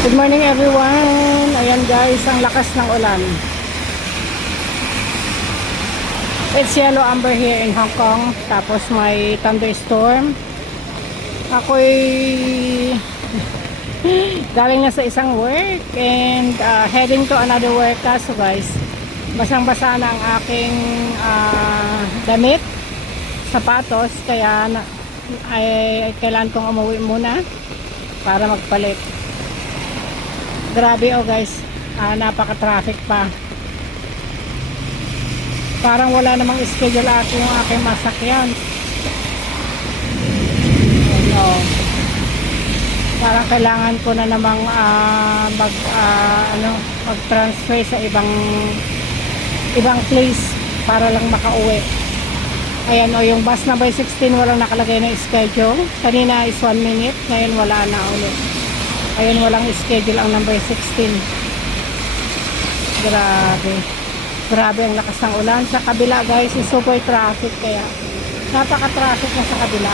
Good morning everyone. Ayan guys, ang lakas ng ulan. It's yellow amber here in Hong Kong. Tapos may thunderstorm. Ako'y galing na sa isang work and heading to another work. So guys, basang-basa na ang aking damit, sapatos. Kaya ay kailangan kong umuwi muna para magpalit. Grabe oh guys, napaka-traffic pa. Parang wala namang schedule yung aking masakyan. Parang kailangan ko na namang mag-transfer sa ibang place para lang makauwi. Ayan o, yung bus number 16 walang nakalagay na schedule. Kanina is 1 minute, ngayon wala na ulit. Ayun, walang schedule ang number 16. Grabe ang lakas ng ulan. Sa kabila guys, is super traffic, kaya napaka-traffic na sa kabila.